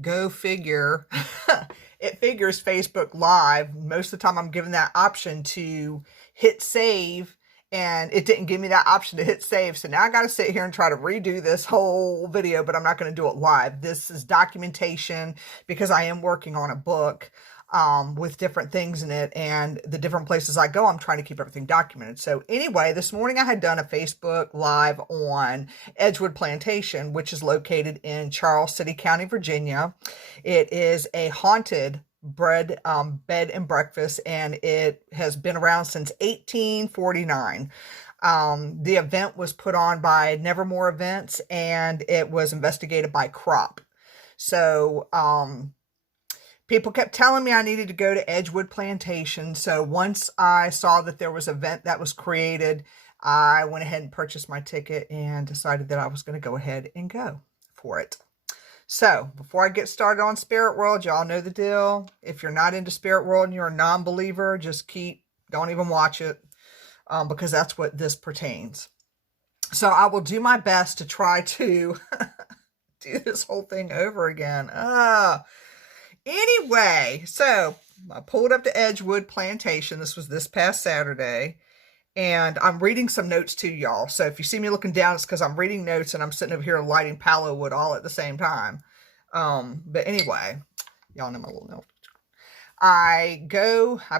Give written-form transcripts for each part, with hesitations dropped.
Go figure. It figures Facebook Live. Most of the time I'm given that option to hit save, and it didn't give me that option to hit save. So now I got to sit here and try to redo this whole video, but I'm not going to do it live. This is documentation because I am working on a book with different things in it, and the different places I go, I'm trying to keep everything documented. So anyway, this morning I had done a Facebook Live on Edgewood Plantation, which is located in Charles City County, Virginia. It is a haunted bed and breakfast, and it has been around since 1849. The event was put on by Nevermore Events, and it was investigated by C.R.O.P. So, people kept telling me I needed to go to Edgewood Plantation. So once I saw that there was an event that was created, I went ahead and purchased my ticket and decided that I was going to go ahead and go for it. So before I get started on Spirit World, y'all know the deal. If you're not into Spirit World and you're a non-believer, don't even watch it, because that's what this pertains. So I will do my best to try to do this whole thing over again. Anyway, so I pulled up to Edgewood Plantation. This was this past Saturday, and I'm reading some notes to y'all. So if you see me looking down, it's because I'm reading notes and I'm sitting over here lighting palo wood all at the same time. But anyway, y'all know my little note. I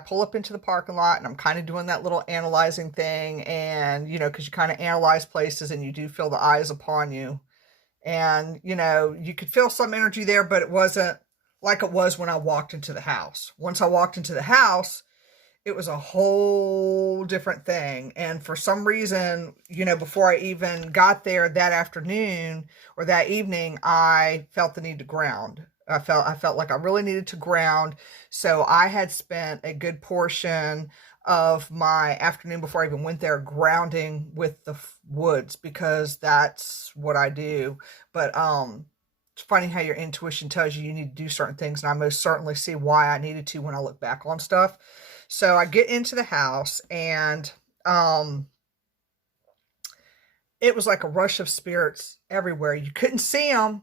pull up into the parking lot, and I'm kind of doing that little analyzing thing. And, because you kind of analyze places and you do feel the eyes upon you. And, you could feel some energy there, but it wasn't like it was when I walked into the house. Once I walked into the house, it was a whole different thing. And for some reason, before I even got there that afternoon or that evening, I felt the need to ground. I felt like I really needed to ground. So I had spent a good portion of my afternoon before I even went there grounding with the woods, because that's what I do. But, it's funny how your intuition tells you need to do certain things, and I most certainly see why I needed to when I look back on stuff. So I get into the house, and it was like a rush of spirits everywhere. You couldn't see them.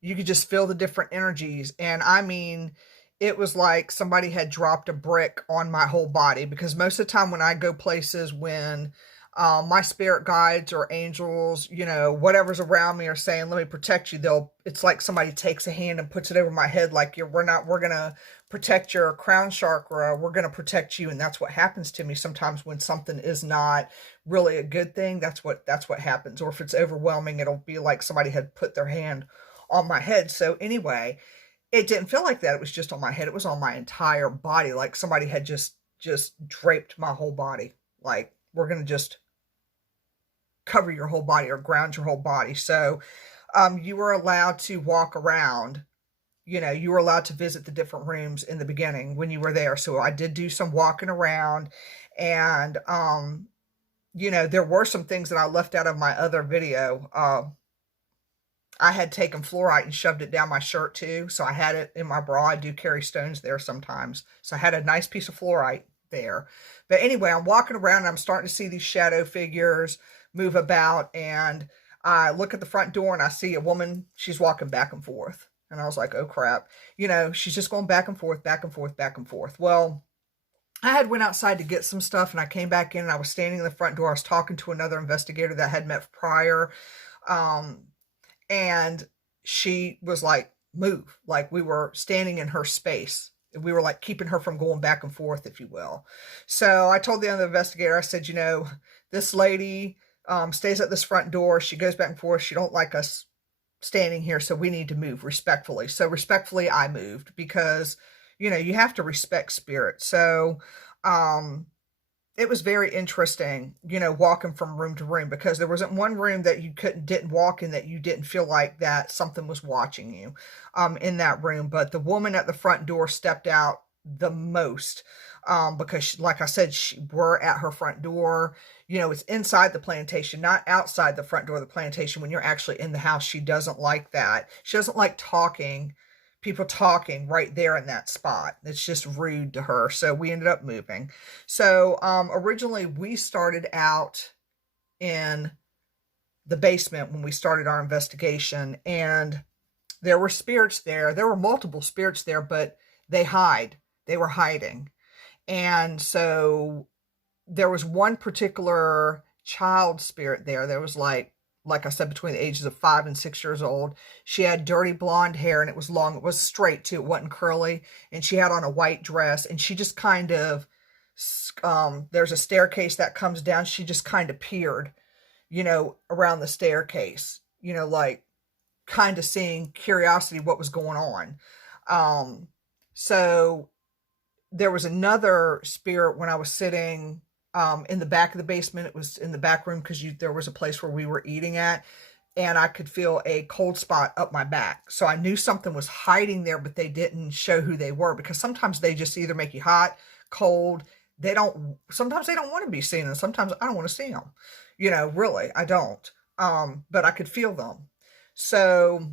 You could just feel the different energies. And I mean, it was like somebody had dropped a brick on my whole body, because most of the time when I go places, when my spirit guides or angels, whatever's around me are saying, let me protect you, it's like somebody takes a hand and puts it over my head, like we're going to protect your crown chakra, we're going to protect you. And that's what happens to me sometimes when something is not really a good thing. That's what happens. Or if it's overwhelming, it'll be like somebody had put their hand on my head. So anyway, it didn't feel like that. It was just on my head. It was on my entire body. Like somebody had just draped my whole body. Like, we're going to just cover your whole body or ground your whole body. So you were allowed to walk around. You were allowed to visit the different rooms in the beginning when you were there. So I did do some walking around, and there were some things that I left out of my other video. I had taken fluorite and shoved it down my shirt too. So I had it in my bra. I do carry stones there sometimes. So I had a nice piece of fluorite there. But anyway, I'm walking around and I'm starting to see these shadow figures move about. And I look at the front door and I see a woman. She's walking back and forth. And I was like, oh crap. She's just going back and forth, back and forth, back and forth. Well, I had went outside to get some stuff, and I came back in and I was standing in the front door. I was talking to another investigator that I had met prior. And she was like, move. Like, we were standing in her space. We were like keeping her from going back and forth, if you will. So I told the other investigator, I said, this lady stays at this front door. She goes back and forth. She don't like us standing here, so we need to move respectfully. So respectfully, I moved, because, you have to respect spirit. So it was very interesting, walking from room to room, because there wasn't one room that you didn't walk in that you didn't feel like that something was watching you in that room. But the woman at the front door stepped out the most, because like I said, we're at her front door. It's inside the plantation, not outside the front door of the plantation. When you're actually in the house, she doesn't like that. She doesn't like people talking right there in that spot. It's just rude to her. So we ended up moving. So originally we started out in the basement when we started our investigation, and There were spirits there. There were multiple spirits there, but they hide. They were hiding. And so there was one particular child spirit there. There was like I said, between the ages of 5 and 6 years old. She had dirty blonde hair and it was long. It was straight too. It wasn't curly. And she had on a white dress and she just kind of, there's a staircase that comes down. She just kind of peered, around the staircase, like kind of seeing curiosity what was going on. So there was another spirit when I was sitting in the back of the basement. It was in the back room because there was a place where we were eating at, and I could feel a cold spot up my back. So I knew something was hiding there, but they didn't show who they were because sometimes they just either make you hot, cold. Sometimes they don't want to be seen, and sometimes I don't want to see them. Really, I don't. But I could feel them. So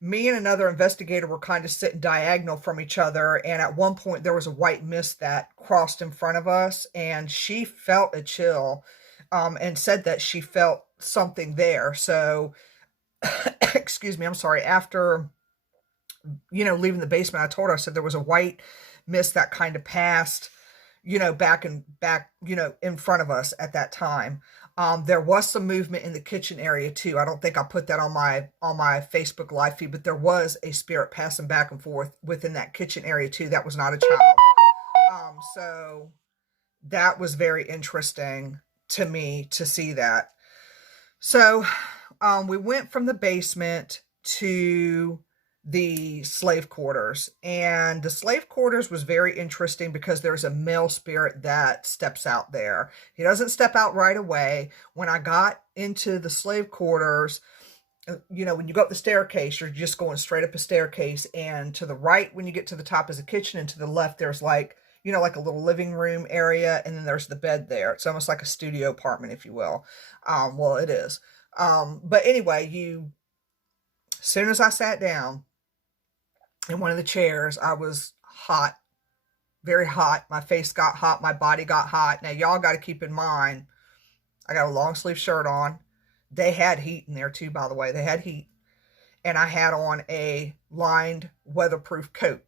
me and another investigator were kind of sitting diagonal from each other. And at one point there was a white mist that crossed in front of us and she felt a chill, and said that she felt something there. So, excuse me, I'm sorry. After, leaving the basement, I told her, I said there was a white mist that kind of passed, back, in front of us at that time. There was some movement in the kitchen area too. I don't think I put that on my Facebook live feed, but there was a spirit passing back and forth within that kitchen area too. That was not a child. So that was very interesting to me to see that. So, we went from the basement to the slave quarters, and the slave quarters was very interesting because there's a male spirit that steps out there. He doesn't step out right away. When I got into the slave quarters, when you go up the staircase, you're just going straight up a staircase, and to the right when you get to the top is a kitchen, and to the left there's like a little living room area, and then there's the bed there. It's almost like a studio apartment, if you will. Well, it is. But anyway, as soon as I sat down in one of the chairs, I was hot, very hot. My face got hot. My body got hot. Now, y'all got to keep in mind, I got a long sleeve shirt on. They had heat in there too, by the way. They had heat. And I had on a lined weatherproof coat.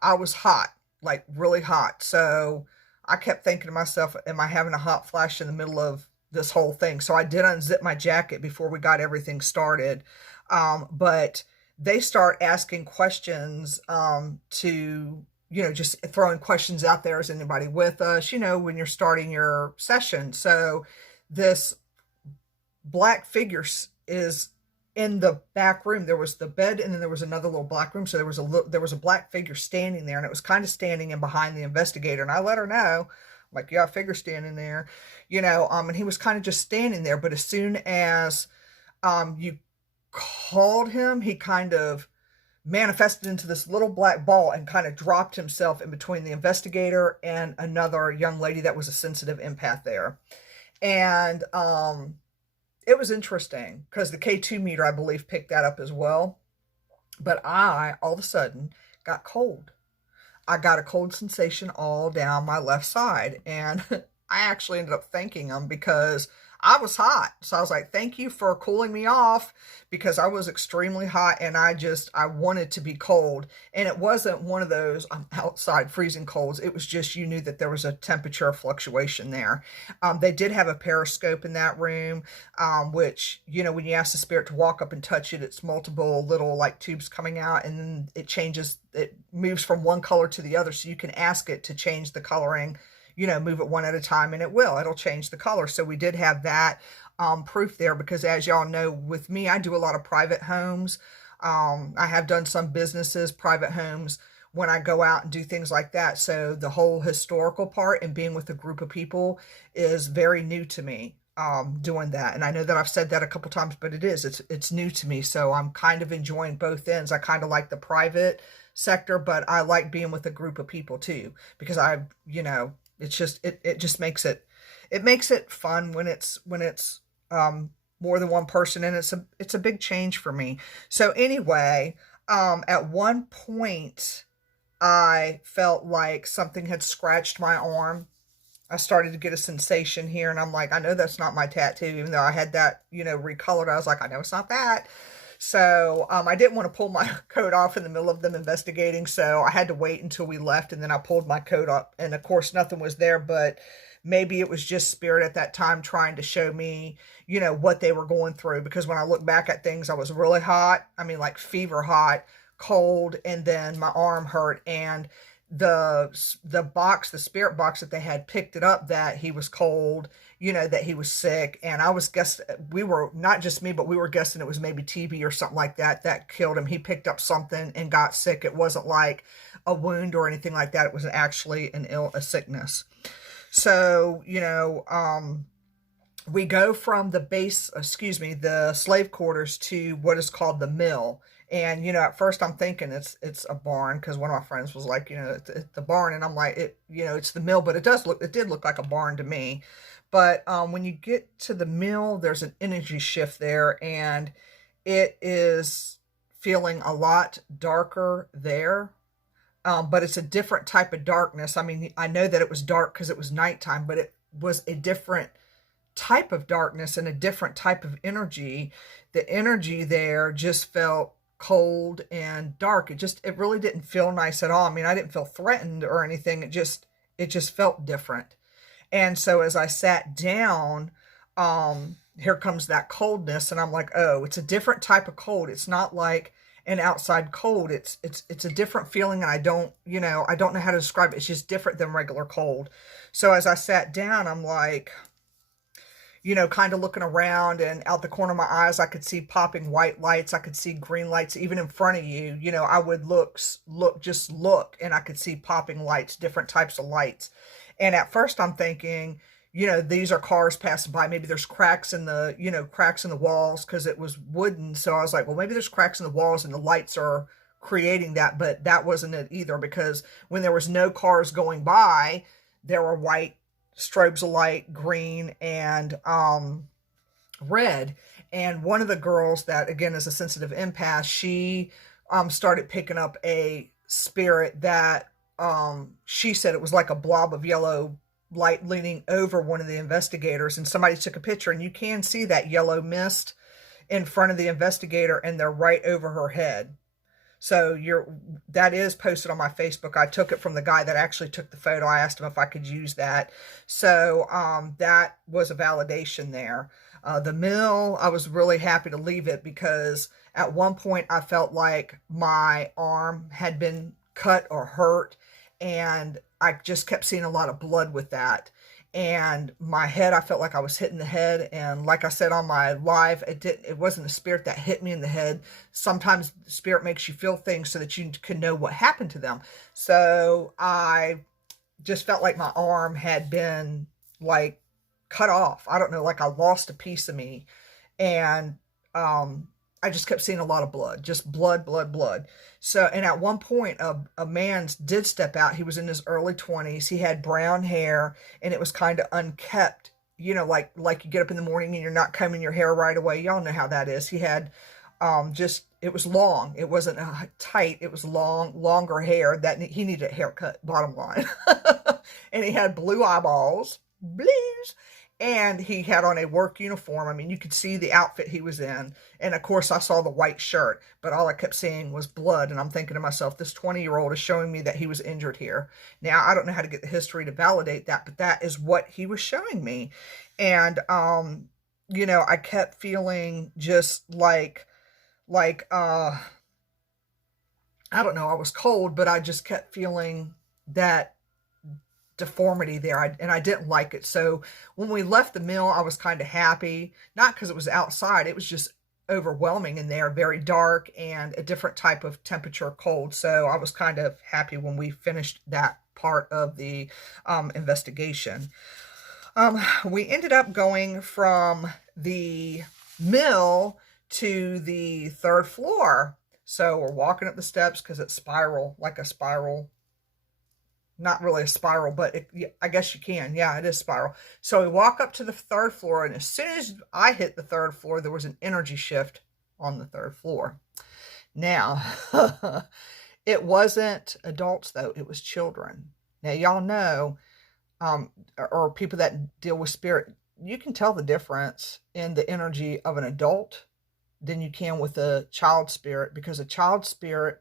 I was hot, like really hot. So I kept thinking to myself, am I having a hot flash in the middle of this whole thing? So I did unzip my jacket before we got everything started. But they start asking questions, to, just throwing questions out there. Is anybody with us? When you're starting your session. So this black figure is in the back room. There was the bed, and then there was another little black room. So there was a black figure standing there, and it was kind of standing in behind the investigator. And I let her know, like, yeah, a figure standing there, and he was kind of just standing there. But as soon as, you called him, he kind of manifested into this little black ball and kind of dropped himself in between the investigator and another young lady that was a sensitive empath there. And it was interesting because the K2 meter, I believe, picked that up as well. But I, all of a sudden, got cold. I got a cold sensation all down my left side. And I actually ended up thanking him because I was hot. So I was like, thank you for cooling me off, because I was extremely hot and I wanted to be cold. And it wasn't one of those outside freezing colds. It was just, you knew that there was a temperature fluctuation there. They did have a periscope in that room, which, when you ask the spirit to walk up and touch it, it's multiple little like tubes coming out, and then it moves from one color to the other. So you can ask it to change the coloring, move it one at a time, and it'll change the color. So we did have that proof there, because as y'all know, with me, I do a lot of private homes. I have done some businesses, private homes, when I go out and do things like that. So the whole historical part and being with a group of people is very new to me, doing that. And I know that I've said that a couple times, but it's new to me. So I'm kind of enjoying both ends. I kind of like the private sector, but I like being with a group of people too, because it's just, it just makes it fun when it's more than one person, and it's a big change for me. So anyway, at one point I felt like something had scratched my arm. I started to get a sensation here, and I'm like, I know that's not my tattoo, even though I had that, recolored. I was like, I know it's not that. So I didn't want to pull my coat off in the middle of them investigating, so I had to wait until we left, and then I pulled my coat up, and of course nothing was there, but maybe it was just spirit at that time trying to show me, what they were going through, because when I look back at things, I was really hot. I mean, like fever hot, cold, and then my arm hurt, and the spirit box that they had picked it up that he was cold, that he was sick. And I was guessing, we were, not just me, but we were guessing it was maybe TB or something like that killed him. He picked up something and got sick. It wasn't like a wound or anything like that. It was actually a sickness. So, we go from the slave quarters to what is called the mill. And, at first I'm thinking it's a barn, because one of my friends was like, it's the barn. And I'm like, it's the mill, but it did look like a barn to me. But when you get to the mill, there's an energy shift there, and it is feeling a lot darker there. But it's a different type of darkness. I mean, I know that it was dark because it was nighttime, but it was a different type of darkness and a different type of energy. The energy there just felt cold and dark. It really didn't feel nice at all. I mean, I didn't feel threatened or anything. It just felt different. And so as I sat down, here comes that coldness, and I'm like, oh, it's a different type of cold. It's not like an outside cold. It's a different feeling, and I don't know how to describe it. It's just different than regular cold. So as I sat down, I'm like, kind of looking around, and out the corner of my eyes, I could see popping white lights. I could see green lights even in front of you. I would look, and I could see popping lights, different types of lights. And at first I'm thinking, these are cars passing by. Maybe there's cracks in the walls, because it was wooden. So I was like, well, maybe there's cracks in the walls and the lights are creating that. But that wasn't it either, because when there was no cars going by, there were white strobes of light, green and red. And one of the girls that, again, is a sensitive empath, she started picking up a spirit that she said it was like a blob of yellow light leaning over one of the investigators, and somebody took a picture, and you can see that yellow mist in front of the investigator, and they're right over her head. So that is posted on my Facebook. I took it from the guy that actually took the photo. I asked him if I could use that. So that was a validation there. The mill, I was really happy to leave it, because at one point I felt like my arm had been cut or hurt, and I just kept seeing a lot of blood with that. And my head, I felt like I was hitting the head. And like I said on my live, it wasn't a spirit that hit me in the head. Sometimes the spirit makes you feel things so that you can know what happened to them. So I just felt like my arm had been like cut off. I don't know, like I lost a piece of me. And I just kept seeing a lot of blood, just blood, blood, blood. So, and at one point, a man did step out. He was in his early 20s. He had brown hair, and it was kind of unkept, like you get up in the morning and you're not combing your hair right away. Y'all know how that is. He had it was long. It wasn't tight. It was longer hair that he needed a haircut, bottom line. And he had blue eyeballs, blues. And he had on a work uniform. I mean, you could see the outfit he was in. And of course, I saw the white shirt, but all I kept seeing was blood. And I'm thinking to myself, this 20-year-old is showing me that he was injured here. Now, I don't know how to get the history to validate that, but that is what he was showing me. And, I kept feeling just like, I don't know, I was cold, but I just kept feeling that deformity there, and I didn't like it. So when we left the mill, I was kind of happy, not because it was outside, it was just overwhelming in there, very dark and a different type of temperature, cold. So I was kind of happy when we finished that part of the investigation. We ended up going from the mill to the third floor. So we're walking up the steps, because it's like a spiral. Not really a spiral, but I guess you can. Yeah, it is spiral. So we walk up to the third floor, and as soon as I hit the third floor, there was an energy shift on the third floor. Now, it wasn't adults, though. It was children. Now, y'all know, or people that deal with spirit, you can tell the difference in the energy of an adult than you can with a child spirit, because a child spirit,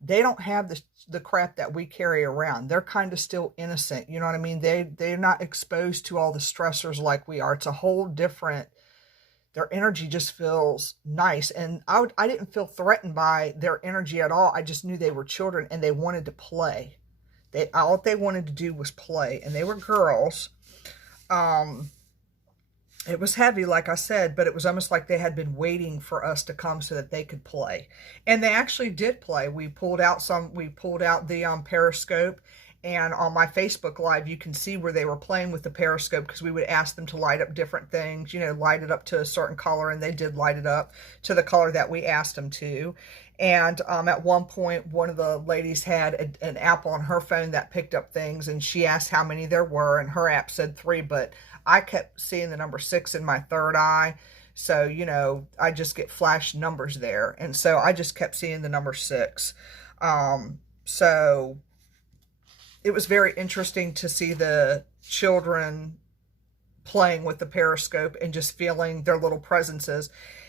they don't have the crap that we carry around. They're kind of still innocent. You know what I mean? They're not exposed to all the stressors like we are. It's a whole different, their energy just feels nice. And I didn't feel threatened by their energy at all. I just knew they were children and they wanted to play. All they wanted to do was play, and they were girls. It was heavy, like I said, but it was almost like they had been waiting for us to come so that they could play. And they actually did play. We pulled out the periscope, and on my Facebook Live, you can see where they were playing with the periscope, because we would ask them to light up different things, you know, light it up to a certain color, and they did light it up to the color that we asked them to. And at one point, one of the ladies had an app on her phone that picked up things, and she asked how many there were, and her app said 3, but I kept seeing the number 6 in my third eye. So, you know, I just get flash numbers there. And so I just kept seeing the number 6. So it was very interesting to see the children playing with the periscope and just feeling their little presences.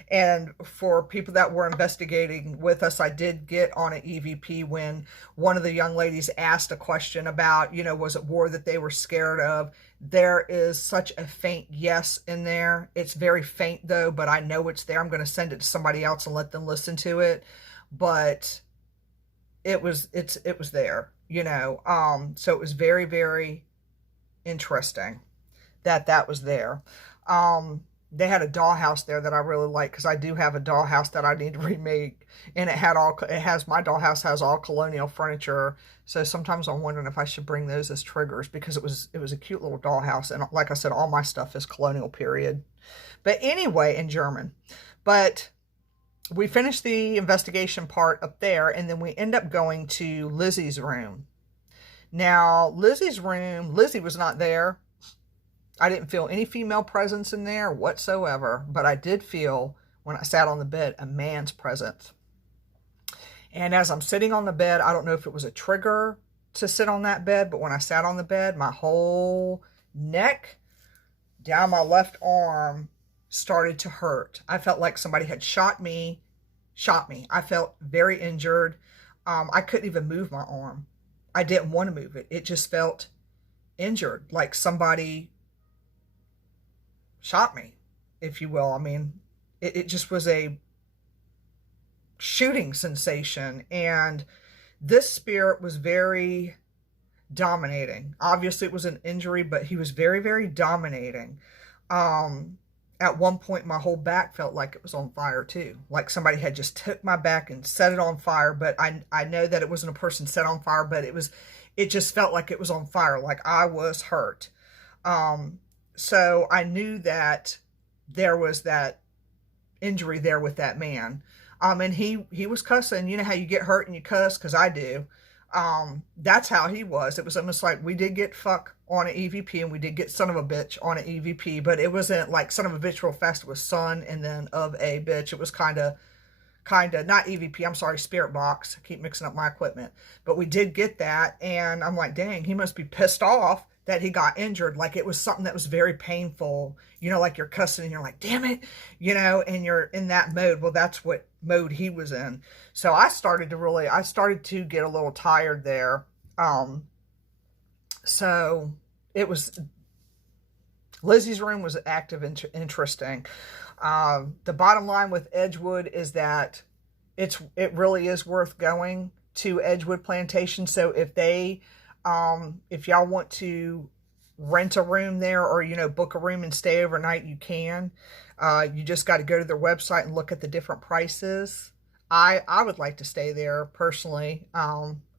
And for people that were investigating with us, I did get on an EVP when one of the young ladies asked a question about, you know, was it war that they were scared of? There is such a faint yes in there. It's very faint though, but I know it's there. I'm going to send it to somebody else and let them listen to it. But it was there, you know. So it was very, very interesting that was there. They had a dollhouse there that I really like, because I do have a dollhouse that I need to remake, and my dollhouse has all colonial furniture. So sometimes I'm wondering if I should bring those as triggers, because it was a cute little dollhouse, and like I said, all my stuff is colonial period. But anyway, in German. But we finished the investigation part up there, and then we end up going to Lizzie's room. Now, Lizzie's room, Lizzie was not there. I didn't feel any female presence in there whatsoever, but I did feel, when I sat on the bed, a man's presence. And as I'm sitting on the bed, I don't know if it was a trigger to sit on that bed, but when I sat on the bed, my whole neck down my left arm started to hurt. I felt like somebody had shot me. I felt very injured. I couldn't even move my arm. I didn't want to move it. It just felt injured, like somebody shot me, if you will. I mean, it just was a shooting sensation. And this spirit was very dominating. Obviously, it was an injury, but he was very, very dominating. At one point, my whole back felt like it was on fire too. Like somebody had just took my back and set it on fire. But I know that it wasn't a person set on fire, but it just felt like it was on fire, like I was hurt. So I knew that there was that injury there with that man. And he was cussing. You know how you get hurt and you cuss? Because I do. That's how he was. It was almost like we did get fuck on an EVP, and we did get son of a bitch on an EVP, but it wasn't like son of a bitch real fast. It was son and then of a bitch. It was kind of not EVP, I'm sorry, spirit box. I keep mixing up my equipment. But we did get that, and I'm like, dang, he must be pissed off that he got injured. Like it was something that was very painful, you know, like you're cussing and you're like, damn it, you know, and you're in that mode. Well, that's what mode he was in. So I started to get a little tired there. So it was, Lizzie's room was active and interesting. The bottom line with Edgewood is that it really is worth going to Edgewood Plantation. So if y'all want to rent a room there, or, you know, book a room and stay overnight, you can. You just got to go to their website and look at the different prices. I would like to stay there personally,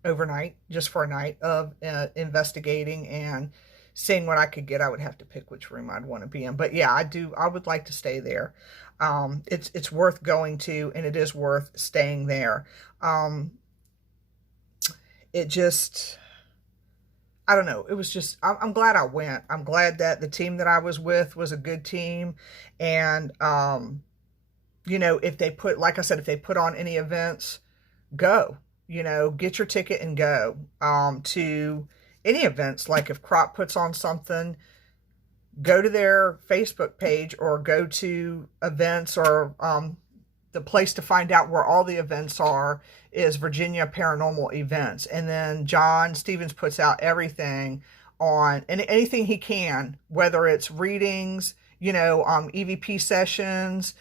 overnight, just for a night of investigating and seeing what I could get. I would have to pick which room I'd want to be in. But yeah, I would like to stay there. It's worth going to, and it is worth staying there. It just, I don't know. It was just, I'm glad I went. I'm glad that the team that I was with was a good team. And, you know, if they put, like I said, if they put on any events, go, you know, get your ticket and go, to any events. Like if C.R.O.P puts on something, go to their Facebook page or go to events, or, the place to find out where all the events are is Virginia Paranormal Events. And then John Stevens puts out everything on, and anything he can, whether it's readings, EVP sessions,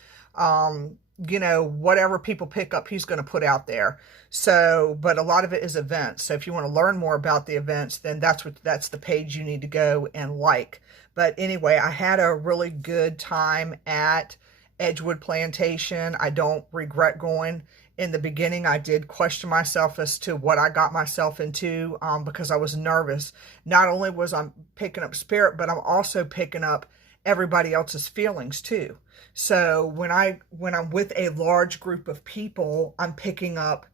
whatever people pick up, he's going to put out there. So, but a lot of it is events. So if you want to learn more about the events, then that's the page you need to go and like. But anyway, I had a really good time at Edgewood Plantation. I don't regret going. In the beginning, I did question myself as to what I got myself into, because I was nervous. Not only was I picking up spirit, but I'm also picking up everybody else's feelings too. So when I'm with a large group of people, I'm picking up,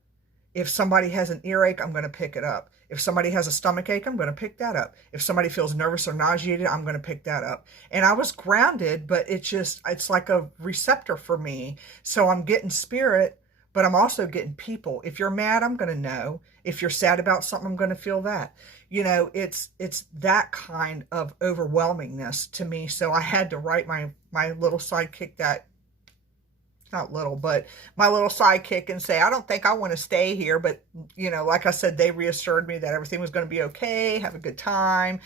if somebody has an earache, I'm going to pick it up. If somebody has a stomach ache, I'm going to pick that up. If somebody feels nervous or nauseated, I'm going to pick that up. And I was grounded, but it's like a receptor for me. So I'm getting spirit, but I'm also getting people. If you're mad, I'm going to know. If you're sad about something, I'm going to feel that. It's that kind of overwhelmingness to me. So I had to write my little sidekick that, not little, but my little sidekick, and say, I don't think I want to stay here. But, like I said, they reassured me that everything was going to be okay, have a good time,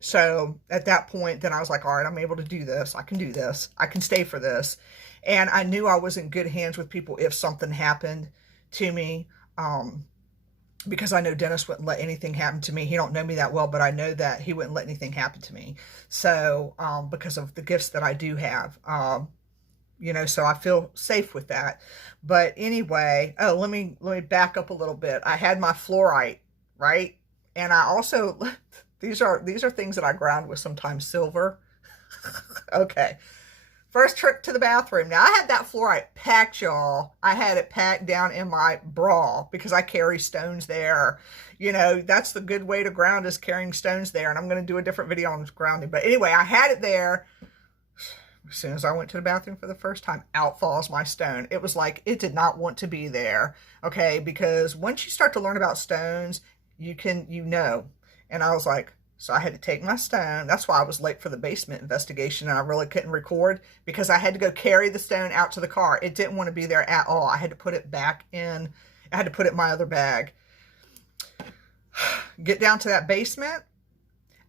so at that point, then I was like, all right, I'm able to do this. I can do this. I can stay for this. And I knew I was in good hands with people if something happened to me, because I know Dennis wouldn't let anything happen to me. He don't know me that well, but I know that he wouldn't let anything happen to me. So, because of the gifts that I do have, so I feel safe with that. But anyway, let me back up a little bit. I had my fluorite, right? And I also, these are things that I ground with sometimes, silver. Okay. First trip to the bathroom. Now, I had that fluorite packed, y'all. I had it packed down in my bra because I carry stones there. That's the good way to ground, is carrying stones there. And I'm going to do a different video on grounding. But anyway, I had it there. As soon as I went to the bathroom for the first time, out falls my stone. It was like it did not want to be there. Okay, because once you start to learn about stones, And I was like, so I had to take my stone. That's why I was late for the basement investigation, and I really couldn't record, because I had to go carry the stone out to the car. It didn't want to be there at all. I had to put it back in. I had to put it in my other bag. Get down to that basement.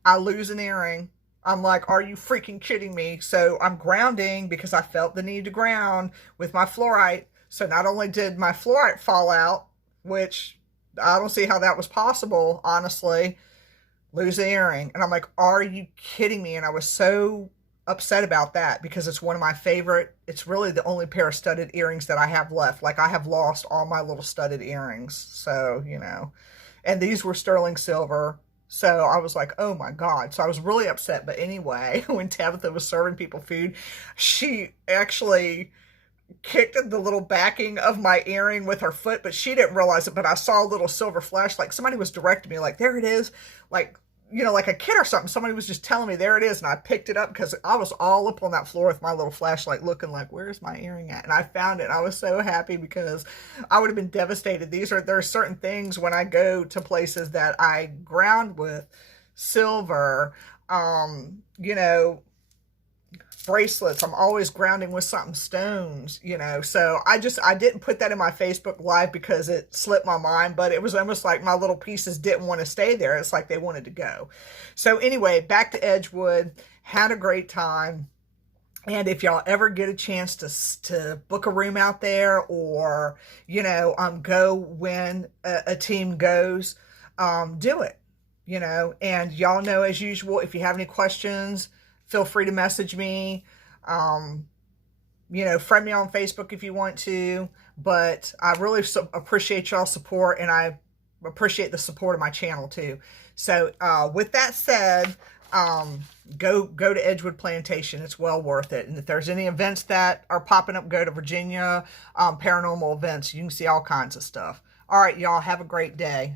I lose an earring. I'm like, are you freaking kidding me? So I'm grounding because I felt the need to ground with my fluorite. So not only did my fluorite fall out, which I don't see how that was possible, honestly, lose the earring. And I'm like, are you kidding me? And I was so upset about that, because it's one of my favorite, it's really the only pair of studded earrings that I have left. Like, I have lost all my little studded earrings. So, and these were sterling silver. So I was like, oh my God. So I was really upset. But anyway, when Tabitha was serving people food, she actually kicked the little backing of my earring with her foot, but she didn't realize it. But I saw a little silver flash, like somebody was directing me, like, there it is. Like, like a kid or something. Somebody was just telling me, there it is. And I picked it up because I was all up on that floor with my little flashlight looking like, where's my earring at? And I found it. And I was so happy, because I would have been devastated. There are certain things when I go to places that I ground with silver, bracelets. I'm always grounding with something stones, so I didn't put that in my Facebook Live because it slipped my mind, but it was almost like my little pieces didn't want to stay there. It's like they wanted to go. So anyway, back to Edgewood, had a great time. And if y'all ever get a chance to book a room out there, or, go when a team goes, do it, and y'all know, as usual, if you have any questions, feel free to message me, friend me on Facebook if you want to. But I really appreciate y'all's support, and I appreciate the support of my channel too. So with that said, go to Edgewood Plantation. It's well worth it. And if there's any events that are popping up, go to Virginia Paranormal Events. You can see all kinds of stuff. All right, y'all, have a great day.